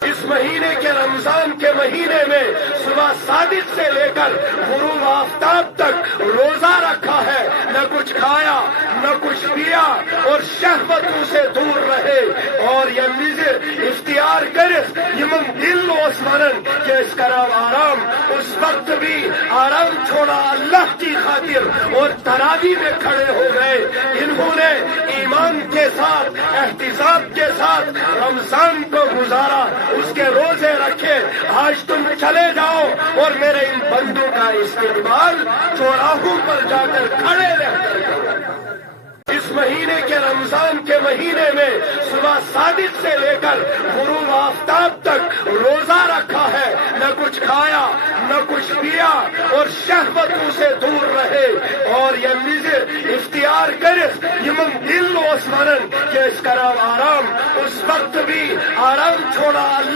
اس مہینے کے رمضان کے مہینے میں صبح صادق سے لے کر غروب آفتاب تک روزہ رکھا ہے، نہ کچھ کھایا نہ کچھ پیا، اور شہوتوں سے دور رہے اور یہ مزر اختیار کرس یمن دل اوس ونن کہ اس کرو آرام، اس وقت بھی آرام چھوڑا اللہ کی خاطر اور تراوی میں کھڑے ہو گئے۔ انہوں نے ایمان کے ساتھ احتساب کے ساتھ رمضان کو گزارا، اس کے روزے رکھے۔ آج تم چلے جاؤ اور میرے ان بندوں کا استقبال چوراہوں پر جا کر کھڑے رہ کر کرو۔ اس مہینے کے رمضان کے مہینے میں صبح صادق سے لے کر غروب آفتاب تک روزہ رکھا ہے، نہ کچھ کھایا نہ کچھ پیا، اور شہوتوں سے دور رہے اور یہ مزر اختیار کرس یمن دل اوس ونن کہ اس کرو آرام، اس وقت بھی آرام چھوڑا اللہ